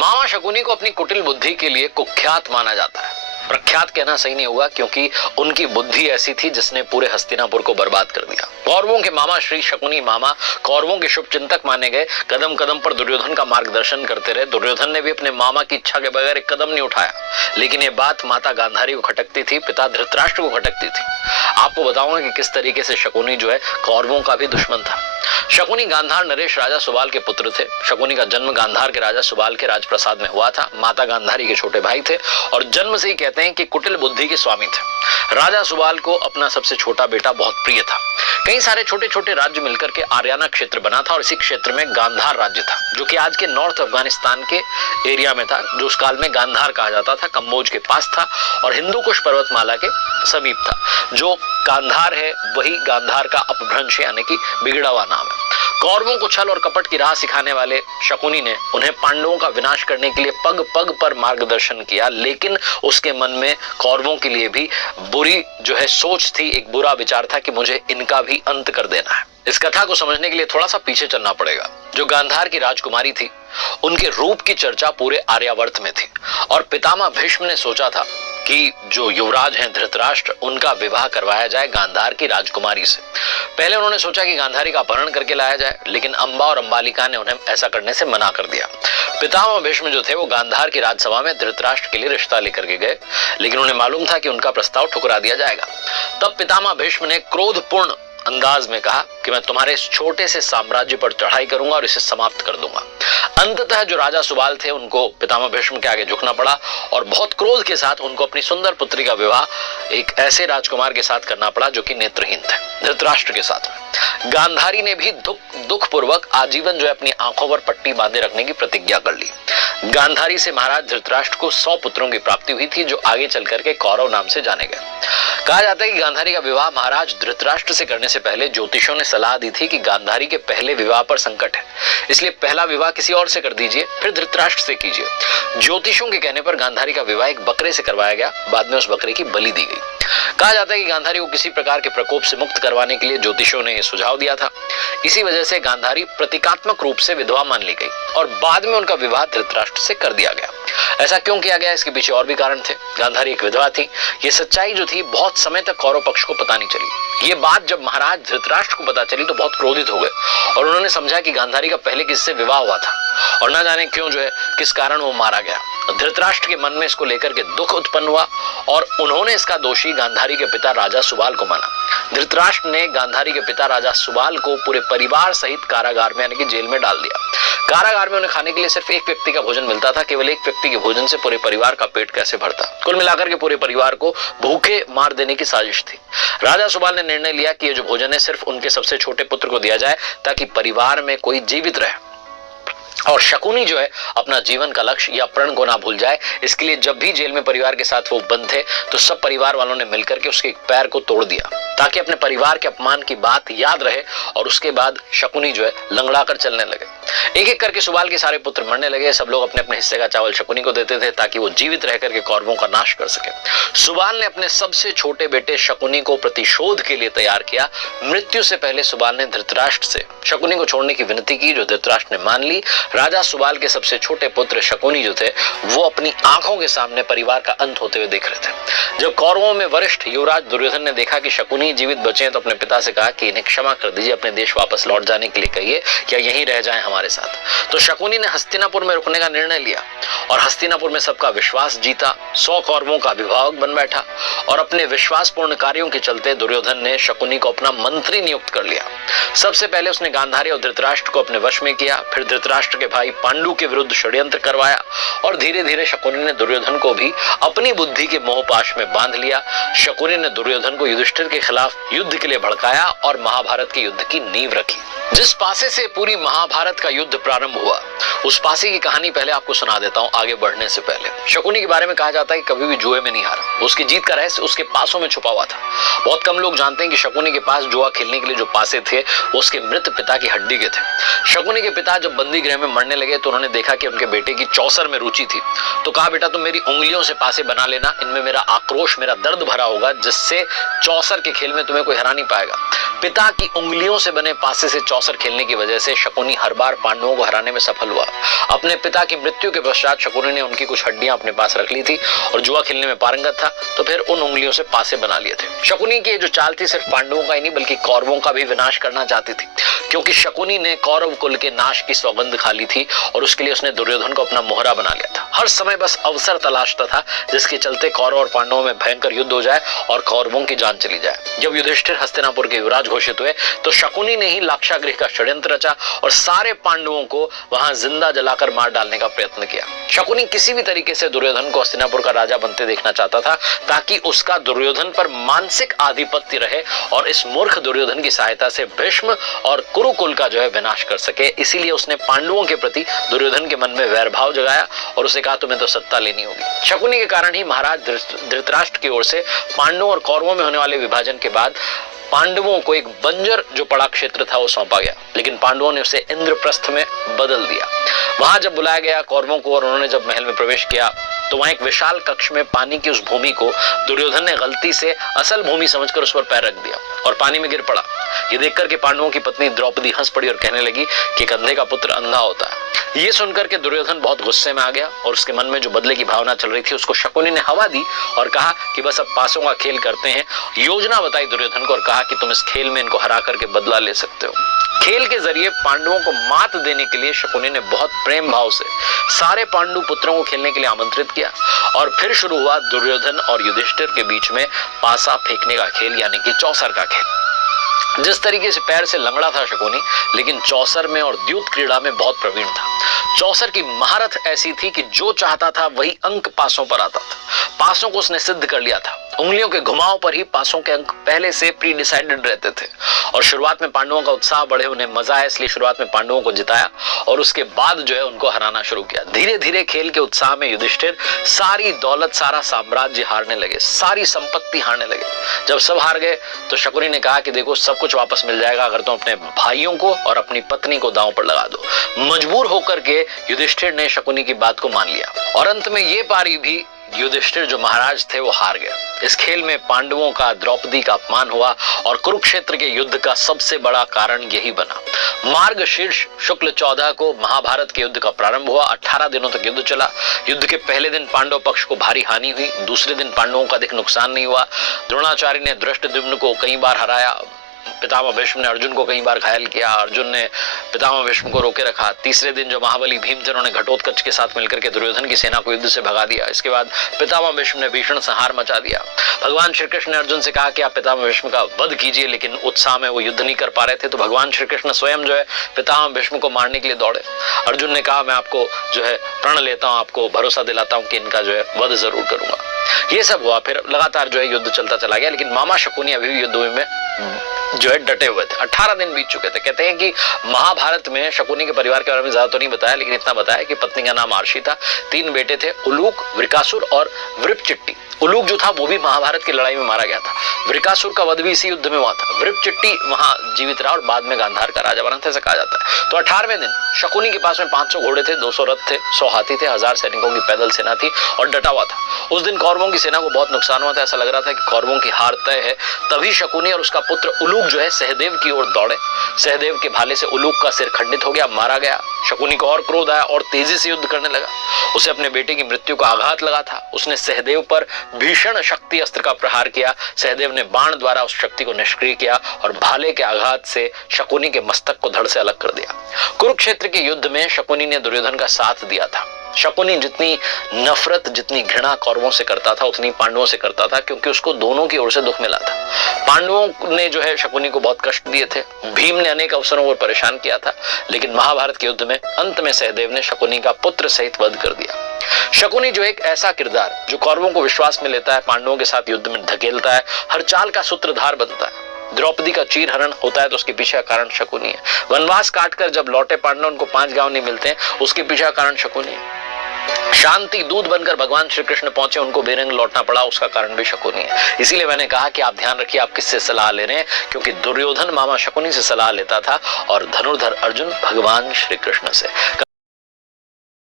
मामा शकुनी को अपनी कुटिल बुद्धि के लिए कुख्यात माना जाता है। प्रख्यात कहना सही नहीं होगा, क्योंकि उनकी बुद्धि ऐसी थी जिसने पूरे हस्तिनापुर को बर्बाद कर दिया। कौरवों के मामा श्री शकुनी मामा कौरवों के शुभ चिंतक माने गए। कदम कदम पर दुर्योधन का मार्गदर्शन करते रहे। दुर्योधन ने भी अपने मामा की इच्छा के बगैर एक कदम नहीं उठाया, लेकिन ये बात माता गांधारी को खटकती थी, पिता धृतराष्ट्र को खटकती थी। आपको बताऊंगा कि किस तरीके से शकुनी जो है कौरवों का भी दुश्मन था। शकुनी गांधार नरेश राजा सुबाल के पुत्र थे। शकुनी का जन्म गांधार के राजा सुबाल के राजप्रसाद में हुआ था। माता गांधारी के छोटे भाई थे और जन्म से ही कहते हैं कि कुटिल बुद्धि के स्वामी थे। राजा सुबाल को अपना सबसे छोटा बेटा बहुत प्रिय था। कई सारे छोटे छोटे राज्य मिलकर के आर्याना क्षेत्र बना था और इसी क्षेत्र में गांधार राज्य था, जो कि आज के नॉर्थ अफगानिस्तान के एरिया में था, जो उस काल में गांधार कहा जाता था। कम्बोज के पास था और हिंदू कुश पर्वतमाला के समीप था। जो गांधार है वही गांधार का अपभ्रंश यानी कि बिगड़ा हुआ नाम है। कौरवों को छल और कपट की राह सिखाने वाले शकुनी ने उन्हें पांडवों का विनाश करने के लिए पग पग पर मार्गदर्शन किया, लेकिन उसके मन में कौरवों के लिए भी बुरी जो है सोच थी, एक बुरा विचार था कि मुझे इनका भी अंत कर देना है। इस कथा को समझने के लिए थोड़ा सा पीछे चलना पड़ेगा। जो गांधार की राजकुमारी थी, उनके रूप की चर्चा पूरे आर्यावर्त में थी और पितामह भीष्म ने सोचा था कि जो युवराज हैं धृतराष्ट्र, उनका विवाह करवाया जाए गांधार की राजकुमारी से। पहले उन्होंने सोचा कि गांधारी का अपहरण करके लाया जाए, लेकिन अंबा और अंबालिका ने उन्हें ऐसा करने से मना कर दिया। पितामह भीष्म जो थे वो गांधार की राजसभा में धृतराष्ट्र के लिए रिश्ता लेकर के गए, लेकिन उन्हें मालूम था कि उनका प्रस्ताव ठुकरा दिया जाएगा। तब पितामह भीष्म ने क्रोधपूर्ण अंदाज में कहा कि मैं तुम्हारे इस छोटे से साम्राज्य पर चढ़ाई करूंगा और इसे समाप्त कर दूंगा। अंततः जो राजा सुबाल थे उनको पितामह भीष्म के आगे झुकना पड़ा और बहुत क्रोध के साथ उनको अपनी सुंदर पुत्री का विवाह एक ऐसे राजकुमार के साथ करना पड़ा जो कि नेत्रहीन थे, धृतराष्ट्र के साथ में। गांधारी ने भी दुख पूर्वक आजीवन जो है अपनी आंखों पर पट्टी बांधे रखने की प्रतिज्ञा कर ली। गांधारी से महाराज धृतराष्ट्र को 100 पुत्रों की प्राप्ति हुई थी, जो आगे चलकर के कौरव नाम से जाने गए। कहा जाता है कि गांधारी का विवाह महाराज धृतराष्ट्र से करने से पहले ज्योतिषों ने सलाह दी थी कि गांधारी के पहले विवाह पर संकट है, इसलिए पहला विवाह किसी और से कर दीजिए, फिर धृतराष्ट्र से कीजिए। ज्योतिषों के कहने पर गांधारी का विवाह एक बकरे से करवाया गया। बाद में उस बकरे की बलि दी गई। कहा जाता है कि गांधारी को किसी प्रकार के प्रकोप से मुक्त करवाने के लिए ज्योतिषों ने यह सुझाव दिया था। इसी वजह से गांधारी प्रतीकात्मक रूप से विधवा मान ली गई और बाद में उनका विवाह धृतराष्ट्र से कर दिया गया। ऐसा क्यों किया गया, इसके पीछे और भी कारण थे। गांधारी एक विधवा थी। ये सच्चाई जो थी बहुत समय तक कौरव पक्ष को पता नहीं चली। ये बात जब महाराज धृतराष्ट्र को पता चली तो बहुत क्रोधित हो गए और उन्होंने समझा कि गांधारी का पहले किससे विवाह हुआ था और न जाने क्यों जो है किस कारण वो मारा गया। धृतराष्ट्र के मन में इसको लेकर के दुख उत्पन्न हुआ और उन्होंने इसका दोषी गांधारी के पिता राजा सुबाल को माना। धृतराष्ट्र ने गांधारी के पिता राजा सुबाल को पूरे परिवार सहित कारागार में यानी कि जेल में डाल दिया। कारागार में उन्हें खाने के लिए सिर्फ एक व्यक्ति का भोजन मिलता था। केवल एक व्यक्ति के भोजन से पूरे परिवार का पेट कैसे भरता। कुल मिलाकर के पूरे परिवार को भूखे मार देने की साजिश थी। राजा सुबाल ने निर्णय लिया कि ये जो भोजन है सिर्फ उनके सबसे छोटे पुत्र को दिया जाए ताकि परिवार में कोई जीवित रहे और शकुनी जो है अपना जीवन का लक्ष्य या प्रण को ना भूल जाए। इसके लिए जब भी जेल में परिवार के साथ वो बंद थे तो सब परिवार वालों ने मिलकर के उसके पैर को तोड़ दिया ताकि अपने परिवार के अपमान की बात याद रहे और उसके बाद शकुनी जो है लंगड़ा कर चलने लगे। एक एक करके सुबाल के सारे पुत्र मरने लगे। सब लोग अपने अपने हिस्से का चावल शकुनी को देते थे ताकि वो जीवित रह करके कौरवों का नाश कर सके। सुबाल ने अपने सबसे छोटे बेटे शकुनी को प्रतिशोध के लिए तैयार किया। मृत्यु से पहले सुबाल ने धृतराष्ट्र से शकुनी को छोड़ने की विनती की, जो धृतराष्ट्र ने मान ली। राजा सुबाल के सबसे छोटे पुत्र शकुनी जो थे वो अपनी आंखों के सामने परिवार का अंत होते हुए देख रहे थे। जब कौरवों में वरिष्ठ युवराज दुर्योधन ने देखा कि शकुनी जीवित बचे हैं तो अपने पिता से कहा कि इन्हें क्षमा कर दीजिए, अपने देश वापस लौट जाने के लिए कहिए या यहीं रह जाएं हमारे साथ। तो शकुनी ने हस्तिनापुर में रुकने का निर्णय लिया और हस्तिनापुर में सबका विश्वास जीता। 100 कौरवों का अभिभावक बन बैठा और अपने विश्वासपूर्ण कार्यों के चलते दुर्योधन ने शकुनी को अपना मंत्री नियुक्त कर लिया। सबसे पहले उसने गांधारी और धृतराष्ट्र को अपने वश में किया, फिर धृतराष्ट्र के भाई पांडु के विरुद्ध षड्यंत्र करवाया और धीरे धीरे शकुनी ने दुर्योधन को भी अपनी बुद्धि के मोहपाश में बांध लिया। शकुनी ने दुर्योधन को युधिष्ठिर के खिलाफ युद्ध के लिए भड़काया और महाभारत के युद्ध की नींव रखी। जिस पासे से पूरी महाभारत का युद्ध प्रारंभ हुआ उस पासे की कहानी पहले आपको सुना देता हूं आगे बढ़ने से पहले। शकुनी के बारे में कहा जाता है कि कभी भी जुए में नहीं हारा। उसकी जीत का रहस्य उसके पासों में छुपा हुआ था। बहुत कम लोग जानते हैं कि शकुनी के पास जुआ खेलने के लिए जो पासे थे वो उसके मृत पिता की हड्डी के थे। शकुनी के पिता जब बंदी गृह में मरने लगे तो उन्होंने देखा कि उनके बेटे की चौसर में रुचि थी, तो कहा बेटा तुम मेरी उंगलियों से पासे बना लेना, इनमें मेरा आक्रोश, मेरा दर्द भरा होगा, जिससे चौसर के खेल में तुम्हें कोई हरा नहीं पाएगा। पिता की उंगलियों से बने पासे से चौसर खेलने की वजह से शकुनी हर बार पांडवों को हराने में सफल हुआ। अपने पिता की मृत्यु के पश्चात शकुनी ने उनकी कुछ हड्डियां अपने पास रख ली थी और जुआ खेलने में पारंगत था, तो फिर उन उंगलियों से पासे बना लिए थे। शकुनी की जो चाल थी सिर्फ पांडवों का ही नहीं बल्कि कौरवों का भी विनाश करना चाहती थी, क्योंकि शकुनी ने कौरव कुल के नाश की सौगंध खा ली थी और उसके लिए उसने दुर्योधन को अपना मोहरा बना लिया था। हर समय बस अवसर तलाशता था जिसके चलते कौरव और पांडवों में भयंकर युद्ध हो जाए और कौरवों की जान चली जाए। जब युधिष्ठिर हस्तिनापुर के युवराज घोषित हुए तो शकुनी ने ही लाक्षागृह का षड्यंत्र रचा और सारे पांडवों को वहां जिंदा जलाकर मार डालने का प्रयत्न किया। शकुनी किसी भी तरीके से दुर्योधन को हस्तिनापुर का राजा बनते देखना चाहता था ताकि उसका दुर्योधन पर मानसिक आधिपत्य रहे और इस मूर्ख दुर्योधन की सहायता से भीष्म और कुरुकुल का जो है विनाश कर सके। इसीलिए उसने पांडवों के प्रति दुर्योधन के मन में वैर भाव जगाया और उसे कहा तुम्हें तो सत्ता लेनी होगी। शकुनी के कारण ही महाराज धृतराष्ट्र की ओर से पांडवों और कौरवों में होने वाले विभाजन के बाद पांडवों को एक बंजर जो पड़ा क्षेत्र था वो सौंपा गया, लेकिन पांडवों ने उसे इंद्रप्रस्थ में बदल दिया। वहां जब बुलाया गया कौरवों को और उन्होंने जब महल में प्रवेश किया तो वहां एक विशाल कक्ष में पानी की उस भूमि को दुर्योधन ने गलती से असल भूमि समझकर उस पर पैर रख दिया और पानी में गिर पड़ा। ये देखकर के पांडवों की पत्नी द्रौपदी हंस पड़ी और कहने लगी कि एक अंधे का पुत्र अंधा होता है। ये सुनकर के दुर्योधन बहुत गुस्से में आ गया और उसके मन में जो बदले की भावना चल रही थी उसको शकुनी ने हवा दी और कहा कि बस अब पासों का खेल करते हैं। योजना बताई दुर्योधन को और कहा कि तुम इस खेल में इनको हरा करके बदला ले सकते हो। खेल के जरिए पांडवों को मात देने के लिए शकुनी ने बहुत प्रेम भाव से सारे पांडु पुत्रों को खेलने के लिए आमंत्रित किया और फिर शुरू हुआ दुर्योधन और युधिष्ठिर के बीच में पासा फेंकने का खेल, यानी कि चौसर का खेल। जिस तरीके से पैर से लंगड़ा था शकुनी, लेकिन चौसर में और द्यूत क्रीड़ा में बहुत प्रवीण था। चौसर की महारत ऐसी थी कि जो चाहता था वही अंक पासों पर आता था। पासों को उसने सिद्ध कर लिया था। उंगलियों के घुमाव पर ही पासों के अंक पहले से प्री डिसाइडेड रहते थे और शुरुआत में पांडवों का उत्साह बढ़े, उन्हें मजा आया, इसलिए शुरुआत में पांडवों को जिताया और उसके बाद जो है उनको हराना शुरू किया। धीरे धीरे खेल के उत्साह में युधिष्ठिर सारी दौलत, सारा साम्राज्य हारने लगे, सारी संपत्ति हारने लगे। जब सब हार गए तो शकुनी ने कहा कि देखो सब कुछ वापस मिल जाएगा अगर तुम अपने भाइयों को और अपनी पत्नी को दांव पर लगा दो। मजबूर होकर के युधिष्ठिर ने शकुनी की बात को मान लिया और अंत में ये पारी भी युधिष्ठिर जो महाराज थे वो हार गए। इस खेल में पांडवों का द्रौपदी का अपमान हुआ और कुरुक्षेत्र के युद्ध का सबसे बड़ा कारण यही बना। मार्गशीर्ष शुक्ल 14 को महाभारत के युद्ध का प्रारंभ हुआ। 18 दिनों तक युद्ध चला। युद्ध के पहले दिन पांडव पक्ष को भारी हानि हुई, दूसरे दिन पांडवों का अधिक नुकसान नहीं हुआ। द्रोणाचार्य ने धृष्टद्युम्न को कई बार हराया, पितामह भीष्म ने अर्जुन को कई बार घायल किया, अर्जुन ने पितामह भीष्म को रोके रखा। तीसरे दिन जो महाबली भीमसेन ने घटोत्कच के साथ मिलकर के दुर्योधन की सेना को युद्ध से भगा दिया। इसके बाद पितामह भीष्म ने भीषण संहार मचा दिया। भगवान श्री कृष्ण ने अर्जुन से कहा कि आप पितामह भीष्म का वध कीजिए, लेकिन उत्साह में वो युद्ध नहीं कर पा रहे थे, तो भगवान श्री कृष्ण स्वयं जो है पितामह भीष्म को मारने के लिए दौड़े। अर्जुन ने कहा मैं आपको जो है प्रण लेता हूं, आपको भरोसा दिलाता हूं कि इनका जो है वध जरूर करूंगा। ये सब हुआ, फिर लगातार जो है युद्ध चलता चला गया, लेकिन मामा शकुनी अभी भी युद्ध में जो है डटे हुए थे। 18 दिन बीत चुके थे। कहते हैं कि महाभारत में शकुनी के परिवार के बारे में ज्यादा तो नहीं बताया, लेकिन इतना बताया कि पत्नी का नाम आर्शी था, 3 बेटे थे, उलूक, वृकासुर और वृपचिट्टी। उलूक जो था वो भी महाभारत की लड़ाई में मारा गया था। वृकासुर का वध भी इसी युद्ध में हुआ था। वृपचिट्टी वहां जीवित रहा और बाद में गांधार का राजा बना था, ऐसा कहा जाता है। तो 18वें दिन शकुनी के पास में 500 घोड़े थे, 200 रथ थे, 100 हाथी थे, 1000 सैनिकों की पैदल सेना थी और डटा हुआ था। उस दिन कौरवों की सेना को बहुत नुकसान हुआ था, ऐसा लग रहा था कि कौरवों की हार तय है। तभी शकुनी और उसका पुत्र उलूक जो है सहदेव की ओर दौड़े। सहदेव के भाले से उलूक का सिर खंडित हो गया, मारा गया। शकुनी को और क्रोध आया और तेजी से युद्ध करने लगा। उसे अपने बेटे की मृत्यु का आघात लगा था। उसने सहदेव पर भीषण शक्ति अस्त्र का प्रहार किया। सहदेव ने बाण द्वारा उस शक्ति को निष्क्रिय किया और भाले के आघात से शकुनी के मस्तक को धड़ से अलग कर दिया। कुरुक्षेत्र के युद्ध में शकुनी ने दुर्योधन का साथ दिया था। शकुनी जितनी नफरत, जितनी घृणा कौरवों से करता था उतनी पांडवों से करता था, क्योंकि उसको दोनों की ओर से दुख मिला था। पांडवों ने जो है शकुनी को बहुत कष्ट दिए थे, भीम ने अनेक अवसरों पर परेशान किया था, लेकिन महाभारत के युद्ध में अंत में सहदेव ने शकुनी का पुत्र सहित वध कर दिया। शकुनी जो एक ऐसा किरदार जो कौरवों को विश्वास में लेता है, पांडवों के साथ युद्ध में धकेलता है, हर चाल का सूत्रधार बनता है। द्रौपदी का चीरहरण होता है तो उसके पीछे का कारण शकुनी है। वनवास काटकर जब लौटे पांडव, उनको 5 गांव नहीं मिलते हैं, उसके पीछे का कारण शकुनी है। शांति दूत बनकर भगवान श्री कृष्ण पहुंचे, उनको बेरंग लौटना पड़ा, उसका कारण भी शकुनी है। इसीलिए मैंने कहा कि आप ध्यान रखिए आप किससे सलाह ले रहे हैं, क्योंकि दुर्योधन मामा शकुनी से सलाह लेता था और धनुर्धर अर्जुन भगवान श्री कृष्ण से।